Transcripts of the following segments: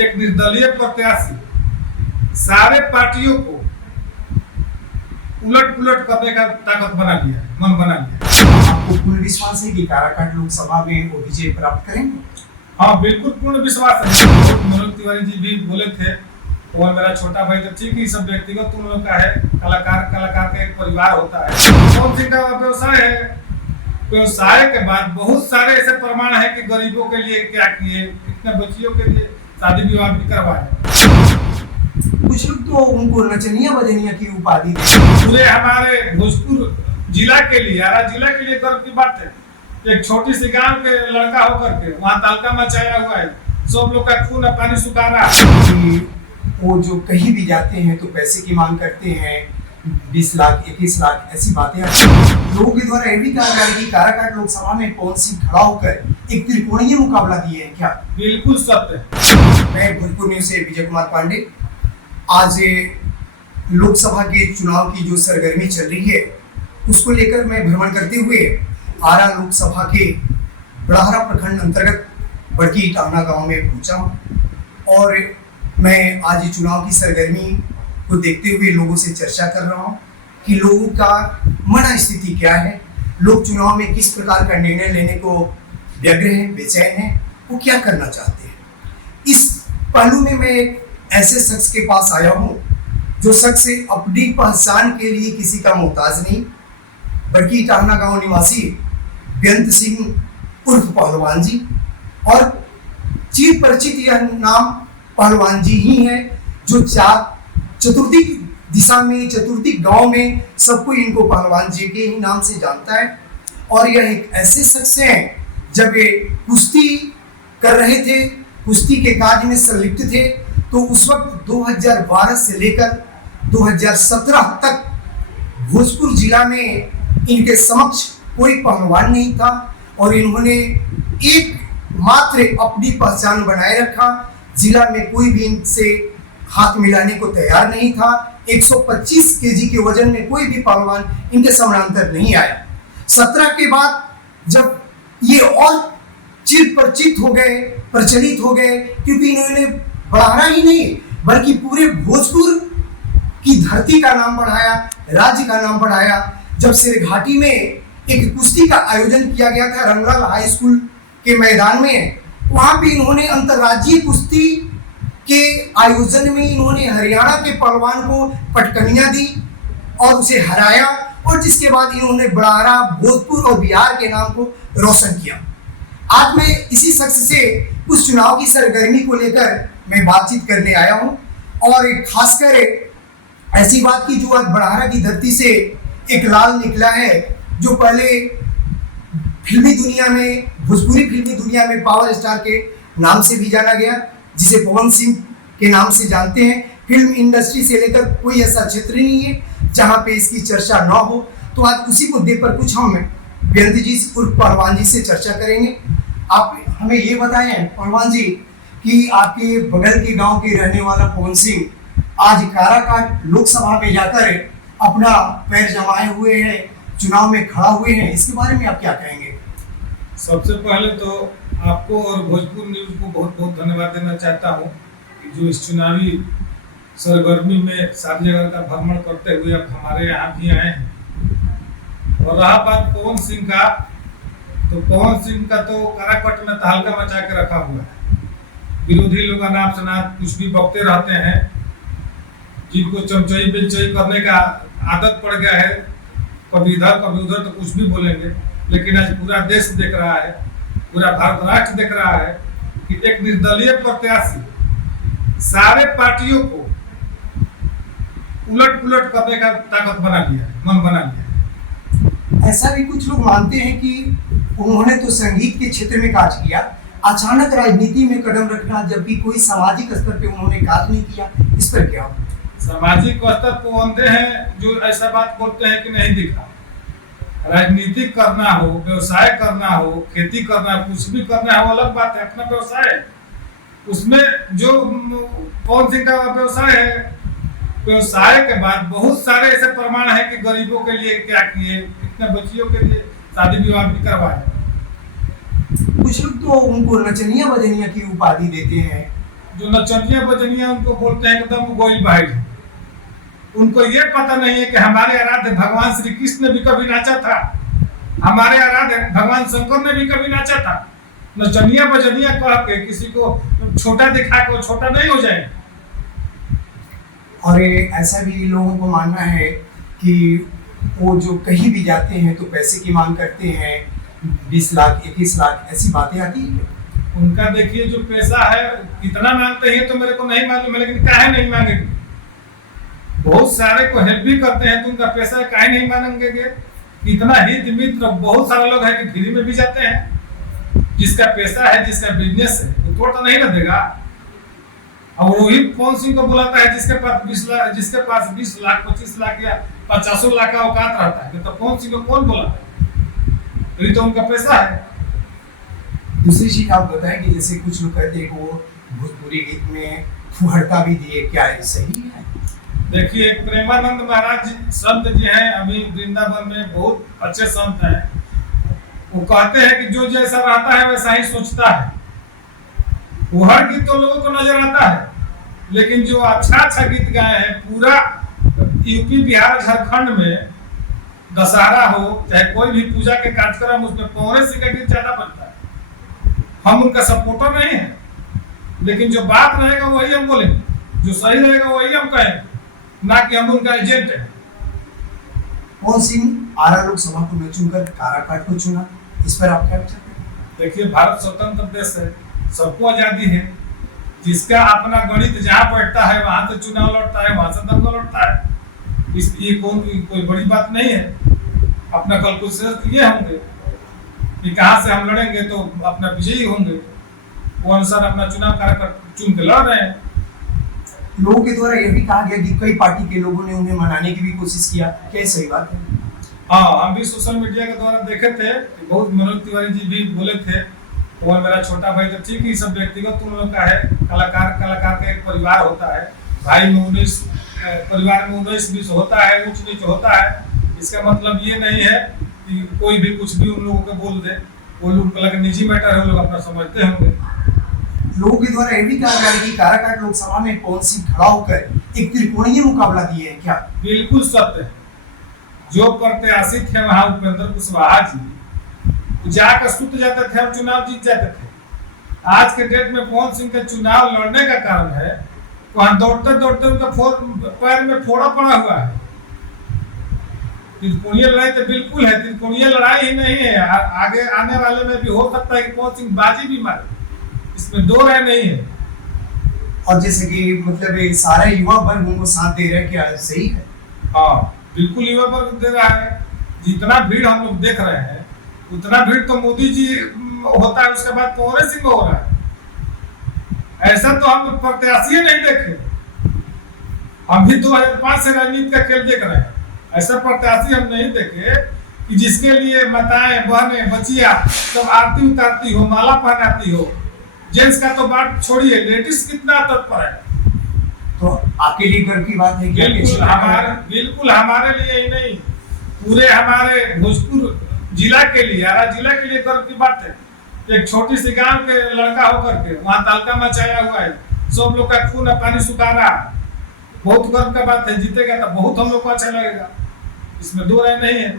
एक निर्दलीय प्रत्याशी सारे पार्टियों को उलट पुलट करने का ताकत बना लिया, मन बना लिया। आपको पूर्ण विश्वास है कि काराकाट लोकसभा में वो विजय प्राप्त करेंगे? हाँ, बिल्कुल पूर्ण विश्वास है। मनोज तिवारी जी भी बोले थे, और मेरा छोटा भाई तो ठीक ही, सब व्यक्तिगत तुम लोग का है, कलाकार का एक परिवार होता है। कौन सी का व्यवसाय है, व्यवसाय के बाद बहुत सारे ऐसे प्रमाण है कि गरीबों के लिए क्या किए, कितने बच्चियों के लिए शादी विवाह भी करवाए। कुछ लोग तो उनको नचनिया बजनिया की उपाधि पूरे हमारे भोजपुर जिला के लिए, आरा जिला के लिए गर्व की बात है। एक छोटी सी गांव के लड़का होकर के वहाँ तालका मचाया हुआ है, सब लोग का खून और पानी सुखा रहा है। वो जो कहीं भी जाते हैं तो पैसे की मांग करते हैं, 20 लाख 21 लाख ऐसी बातें लोगों के द्वारा ये भी कहा जा रहा है कि काराकाट लोकसभा में पवन सिंह खड़ा होकर एक त्रिकोणीय मुकाबला दिए हैं क्या? बिल्कुल सत्य। मैं भोजपुर न्यूज से विजय कुमार पांडे। आज लोकसभा के चुनाव की जो सरगर्मी चल रही है उसको लेकर मैं भ्रमण करते हुए आरा लोकसभा के बड़ाहरा प्रखंड अंतर्गत बड़की टांगना गांव में पहुंचा हूं और मैं आज चुनाव की सरगर्मी को देखते हुए लोगों से चर्चा कर रहा हूं कि लोगों का मन स्थिति क्या है, लोग चुनाव में किस प्रकार का निर्णय लेने को व्यग्र हैं, बेचैन हैं, वो क्या करना चाहते हैं। इस पहलू में मैं एक ऐसे शख्स के पास आया हूं जो शख्स अपनी पहचान के लिए किसी का मोहताज नहीं, बड़की टांगना गांव निवासी बेअंत सिंह उर्फ पहलवान जी, और चिर परिचित यह नाम पहलवान जी ही है जो चतुर्दिक दिशा में, चतुर्दिक गांव में सब कोई इनको पहलवान जी के ही नाम से जानता है। और यह एक ऐसे शख्स हैं जब ये कुश्ती कर रहे थे, कुश्ती के कार्य में संलिप्त थे, तो उस वक्त 2012 से लेकर 2017 तक भोजपुर जिला में इनके समक्ष कोई पहलवान नहीं था और इन्होंने एक मात्र अपनी पहचान बनाए रखा। जिला में कोई भी इनसे हाथ मिलाने को तैयार नहीं था। 125 केजी के वजन में कोई भी पहलवान इनके समानांतर नहीं आया। 17 के बाद जब ये और चिर परिचित हो गए, प्रचलित हो गए, क्योंकि इन्होंने बड़ाहरा ही नहीं बल्कि पूरे भोजपुर की धरती का नाम बढ़ाया, राज्य का नाम बढ़ाया। जब सिरघाटी में एक कुश्ती का आयोजन किया गया था रंगलाल हाई स्कूल के मैदान में, वहां पे इन्होंने अंतर्राज्यीय कुश्ती के आयोजन में इन्होंने हरियाणा के पहलवान को पटकनियां दी और उसे हराया, और जिसके बाद इन्होंने बड़ाहरा, भोजपुर और बिहार के नाम को रोशन किया। आज मैं इसी शख्स से उस चुनाव की सरगर्मी को लेकर मैं बातचीत करने आया हूं और खासकर ऐसी बात की जो आज बड़ाहरा की धरती से एक लाल निकला है जो पहले फिल्मी दुनिया में, भोजपुरी फिल्मी दुनिया में पावर स्टार के नाम से भी जाना गया, जिसे पवन सिंह के नाम से जानते हैं। फिल्म इंडस्ट्री से लेकर कोई ऐसा क्षेत्र नहीं है जहां पे इसकी चर्चा ना हो। तो आज उसी मुद्दे पर कुछ हम बेअंत जी उर्फ पहलवान जी से चर्चा करेंगे। आप हमें ये बताएं पहलवान जी कि आपके बगल के गांव के रहने वाला पवन सिंह आज काराकाट लोकसभा में जाकर अपना पैर जमाए हुए हैं, चुनाव में खड़ा हुए हैं, इसके बारे में आप क्या कहेंगे? सबसे पहले तो आपको और भोजपुर न्यूज को बहुत बहुत धन्यवाद देना चाहता हूँ कि जो इस चुनावी सरगर्मी में सारी जगह का भ्रमण करते हुए आप हमारे यहाँ भी आए हैं। और रहा बात पवन सिंह का, तो पवन सिंह का तो काराकाट में तहलका मचा के रखा हुआ है। विरोधी लोग अनाप शनाप कुछ भी बकते रहते हैं, जिनको चमचई बिलचई करने का आदत पड़ गया है, कभी इधर कभी उधर तो कुछ भी बोलेंगे। लेकिन आज पूरा देश देख रहा है, पूरा भारत राष्ट्र देख रहा है कि एक निर्दलीय प्रत्याशी सारे पार्टियों को उलट पुलट करने का ताकत बना लिया, मन बना लिया। ऐसा भी कुछ लोग मानते हैं कि उन्होंने तो संगीत के क्षेत्र में काज किया, अचानक राजनीति में कदम रखना, जबकि कोई सामाजिक स्तर पे उन्होंने काज नहीं किया, इस पर क्या? सामाजिक स्तर पर अंधे हैं जो ऐसा बात बोलते हैं कि नहीं दिखा। राजनीति करना हो, व्यवसाय करना हो, खेती करना हो, कुछ भी करना हो, अलग बात है, अपना व्यवसाय है। उसमें जो पवन सिंह का व्यवसाय है, व्यवसाय के बाद बहुत सारे ऐसे प्रमाण है कि गरीबों के लिए क्या किए, कितने बच्चियों के लिए शादी विवाह भी करवाए। कुछ लोग तो उनको नचनिया बजनिया की उपाधि देते हैं जो नचनिया बजनिया उनको बोलते हैं एकदम गोइल बाइल। उनको ये पता नहीं है कि हमारे आराध्य भगवान श्री कृष्ण ने भी कभी नाचा था, हमारे आराध्य भगवान शंकर ने भी कभी नाचा था। नचनिया बजनिया कह के किसी को छोटा दिखा के वो छोटा नहीं हो जाए। और ऐसा भी लोगों को मानना है कि वो जो कहीं भी जाते हैं तो पैसे की मांग करते हैं, 20 लाख 21 लाख ऐसी बातें आती है। उनका देखिए जो पैसा है कितना मांगते हैं तो मेरे को नहीं मालूम है, लेकिन काहे नहीं मांगेंगे? बहुत सारे को हेल्प भी करते हैं तो उनका पैसा काहे नहीं मांगेंगे? इतना हित मित्र बहुत सारे लोग हैं कि फ्री में भी जाते हैं। जिसका पैसा है, जिसका बिजनेस है, वो तोड़ तो नहीं ना देगा। और वही पवन सिंह को बुलाता है जिसके पास 20 लाख, जिसके पास 20 लाख 25 लाख या 50 लाख का औकात रहता है, तो पवन सिंह को कौन बुलाता है? ये तो उनका पैसा है। दूसरी चीज आप बताएं कि जैसे कुछ लोग कहते हैं कि वो भोजपुरी गीत में फुहड़ता भी दिए, क्या ये सही है? देखिए एक प्रेमानंद महाराज संत जी हैं, अभी वृंदावन में बहुत अच्छे संत हैं। वो कहते हैं कि जो जैसा रहता है वैसा ही सोचता है। वो हर गीत तो लोगों को नजर आता है, लेकिन जो अच्छा गीत गाए हैं पूरा यूपी बिहार झारखंड में, दशहरा हो चाहे कोई भी पूजा के कार्यक्रम, उसमें पवन सिंह का गीत ज्यादा बनता है। हम उनका सपोर्टर नहीं है, लेकिन जो बात रहेगा वही हम बोलेंगे, जो सही रहेगा वही हम कहेंगे, ना कि हम उनका एजेंट है। पवन सिंह आरा लोकसभा को न चुनकर काराकाट को चुना, इस पर आप क्या विचार हैं? देखिए भारत स्वतंत्र देश है, सबको आजादी है। जिसका अपना गणित जहाँ बैठता है वहां से चुनाव लड़ता है, वहां से दंगा लड़ता है। ये कोई बड़ी बात नहीं है। अपना कैलकुलेशन ये होंगे कि कहाँ से हम लड़ेंगे तो अपना विजयी होंगे, वो अनुसार अपना चुनाव कार्यक्रम चुन के लड़ रहे हैं। लोगों के द्वारा यह भी कहा गया कि कई पार्टी के लोगों ने उन्हें मनाने की भी कोशिश किया, क्या सही बात है? हाँ, हम भी सोशल मीडिया के द्वारा देखे थे, बहुत मनोज तिवारी जी भी बोले थे, वो मेरा छोटा भाई। तो ठीक है, सब व्यक्तिगत तुम लोग का है, कलाकार का एक परिवार होता है, भाई में 19 परिवार में 19-20 होता है, ऊंच नीच होता है। इसका मतलब ये नहीं है कि कोई भी कुछ भी उन लोगों को बोल दे। वो लोग का निजी मैटर है, वो लोग अपना समझते होंगे। लोगों के द्वारा यह भी कहा गया कि काराकाट लोकसभा में पवन सिंह खड़ा होकर एक त्रिकोणीय मुकाबला दिए हैं, क्या? बिल्कुल सत्य है। जो प्रत्याशी थे वहां उपेंद्र कुशवाहा जी जाकर सुत जाते थे और चुनाव जीत जाते थे। आज के डेट में पवन सिंह के चुनाव लड़ने का कारण है वहां दौड़ते दौड़ते उनका पैर में फोड़ा पड़ा हुआ है। त्रिकोणीय लड़ाई तो बिल्कुल है, त्रिकोणीय लड़ाई ही नहीं है। आगे आने वाले में भी हो सकता है कि पवन सिंह बाजी भी मारे, इसमें दो राय नहीं है। और जैसे कि मतलब सारा युवा वर्ग उनको साथ दे रहा है, क्या सही है? हाँ बिल्कुल युवा वर्ग दे रहा है। जितना भीड़ हम लोग देख रहे हैं उतना भीड़ तो मोदी जी होता है, उसके बाद पवन सिंह हो रहा है। ऐसा तो हम प्रत्याशी नहीं देखे। हम भी 2005 से राजनीति का खेल देख रहे हैं। ऐसा प्रत्याशी हम नहीं देखे कि जिसके लिए माताएं बहनें बचिया सब आरती उतारती हो, माला पहनाती हो। जेंट्स का तो बात छोड़िए, लेडीज कितना तत्पर है। तो आपके लिए गर्व की बात है? बिल्कुल हमारे लिए ही नहीं, पूरे हमारे भोजपुर जिला के लिए, आरा जिला के लिए गर्व की बात है। एक छोटी सी गांव के लड़का होकर के वहाँ तालका मचाया हुआ है, सब लोग का खून और पानी सुखा रहा है। बहुत गर्व का बात है। जीतेगा तो बहुत हम लोग को अच्छा लगेगा, इसमें दो राय नहीं है।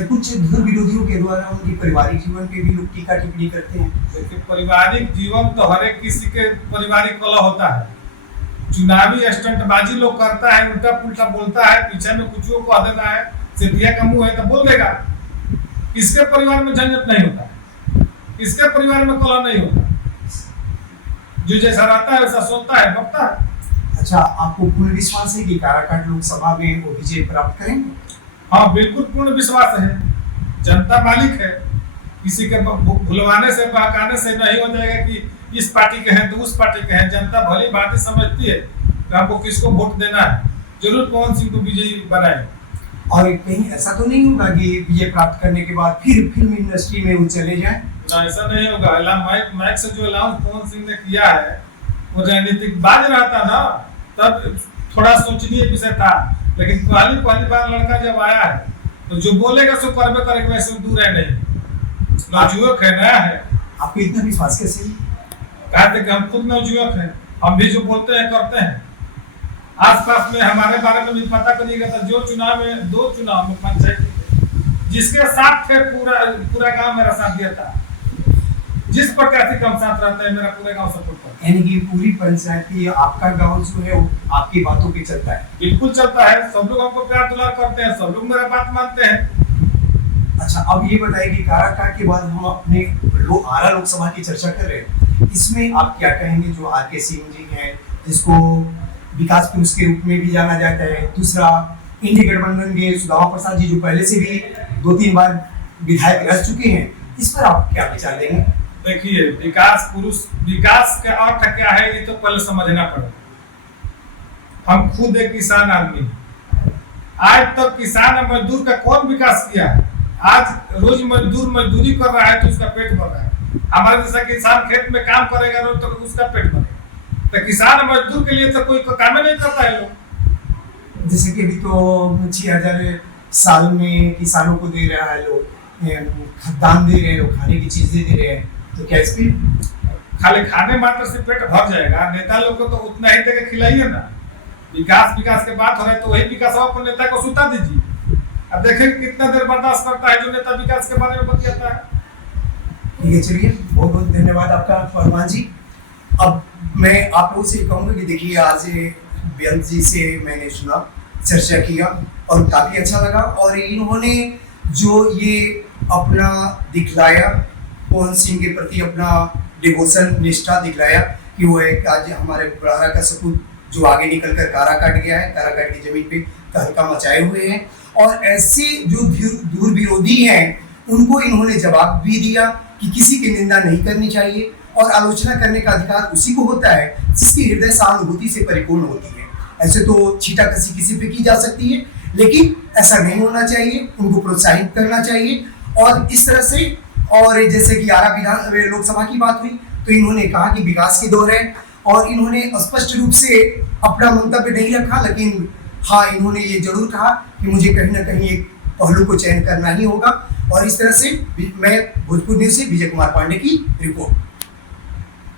कुछ धर्म विरोधियों के द्वारा उनके पारिवारिक जीवन पे भी लोग टीका टिप्पणी करते हैं। देखिए पारिवारिक जीवन तो हर एक किसी के पारिवारिक कलह होता है। चुनावी स्टंटबाजी लोग करता है, उल्टा पुल्टा बोलता है, पीछे में कुछ को कह देता है, सेठिया का मुंह है तो बोल देगा। इसके परिवार में झंझट नहीं होता, इसके परिवार में कलह नहीं होता। जो जैसा रहता है वैसा सोचता है, बकता है। अच्छा, आपको पूर्ण विश्वास है कि काराकाट लोकसभा में वो विजय प्राप्त करेंगे? हाँ बिल्कुल पूर्ण विश्वास है। जनता मालिक है, किसी के भुलवाने से बहकाने से नहीं हो जाएगा कि इस पार्टी के हैं तो उस पार्टी के हैं। जनता भली भांति समझती है कि आपको किसको वोट देना है। जरूर पवन सिंह को विजयी बनाए। और कहीं ऐसा तो नहीं होगा कि विजय प्राप्त करने के बाद फिर फिल्म इंडस्ट्री में वो चले जाए? ना, ऐसा नहीं होगा। माइक से जो अनाउंस पवन सिंह ने किया है वो राजनीतिक बाज रहा था ना, तब थोड़ा सोचनीय विषय था। लेकिन पहली बार लड़का जब आया है तो जो बोलेगा सो करबे करेगा, वैसे दूर है नहीं। नवजुवक है, नया है। आपको इतना विश्वास कैसे? कहा था कि हम खुद नवयुवक हैं, हम भी जो बोलते हैं करते हैं। आसपास में हमारे बारे में भी पता करिएगा तो जो चुनाव में 2 चुनाव में पंचायत जिसके साथ थे पूरा गांव मेरा साथ दिया था। जिस प्रत्याशी का हम साथ रहता है मेरा पूरा गांव सपोर्ट करता है। यानी कि पूरी पंचायत की आपका गांव जो है वो आपकी बातों पे चलता है। बिल्कुल चलता है, सब लोग हमको प्यार दुलार करते हैं, सब लोग मेरा बात मानते हैं। अच्छा, अब ये बताइए कि काराकाट के बाद हम अपने आरा लोकसभा की चर्चा कर रहे हैं, इसमें आप क्या कहेंगे? जो आर के सिंह जी हैं, जिसको विकास पुरुष के रूप में भी जाना जाता है, दूसरा इंडी गठबंधन के सुदामा प्रसाद जी जो पहले से भी 2-3 बार विधायक रह चुके हैं, इस पर आप क्या विचार देंगे? देखिए, विकास पुरुष, विकास का अर्थ क्या है ये तो पहले समझना पड़ेगा। हम खुद एक किसान आदमी, आज तक किसान और मजदूर का कौन विकास किया? आज रोज मजदूर मजदूरी कर रहा है तो उसका पेट भर रहा है। हमारे जैसा किसान खेत में काम करेगा रोज तो उसका पेट भरेगा। तो किसान मजदूर के लिए तो कोई काम नहीं करता है लोग। जैसे कि अभी तो 6,000 साल में किसानों को दे रहा है, लोग खाद्यान्न दे रहे हैं, लोग खाने की चीजें दे रहे हैं, तो क्या इस पे खाली खाने मात्र से पेट भर जाएगा? नेता लोग को तो उतना ही देकर खिलाइए ना। विकास के बात हो रहा है तो वही विकास पर नेता को सुता दीजिए। अब देखें कितना देर बर्दाश्त करता है जो नेता विकास के बारे में बतियाता है। ठीक है, चलिए, बहुत बहुत धन्यवाद आपका फरमान जी। अब मैं आप लोगों से कहूँगा कि देखिए, आज बेअंत जी से मैंने सुना, चर्चा किया और काफी अच्छा लगा। और इन्होंने जो ये अपना दिखलाया, पवन सिंह के प्रति अपना डिवोशन, निष्ठा दिखलाया कि वो एक आज हमारे बुढ़ारा का सपूत जो आगे निकल कर काराकाट गया है, काराकाट की जमीन पे तहलका मचाए हुए हैं। और ऐसे जो दूर विरोधी हैं उनको इन्होंने जवाब भी दिया कि किसी की निंदा नहीं करनी चाहिए और आलोचना करने का अधिकार उसी को होता है जिसकी हृदय सहानुभूति से परिपूर्ण होती है। ऐसे तो छींटाकसी किसी पे की जा सकती है, लेकिन ऐसा नहीं होना चाहिए, उनको प्रोत्साहित करना चाहिए। और इस तरह से, और जैसे कि आरा विधान लोकसभा की बात हुई तो इन्होंने कहा कि विकास की दौर है और इन्होंने स्पष्ट रूप से अपना मंतव्य नहीं रखा, लेकिन हाँ, इन्होंने ये जरूर कहा कि मुझे कहीं ना कहीं एक पहलू को चयन करना ही होगा। और इस तरह से मैं भोजपुर न्यूज से विजय कुमार पांडे की रिपोर्ट।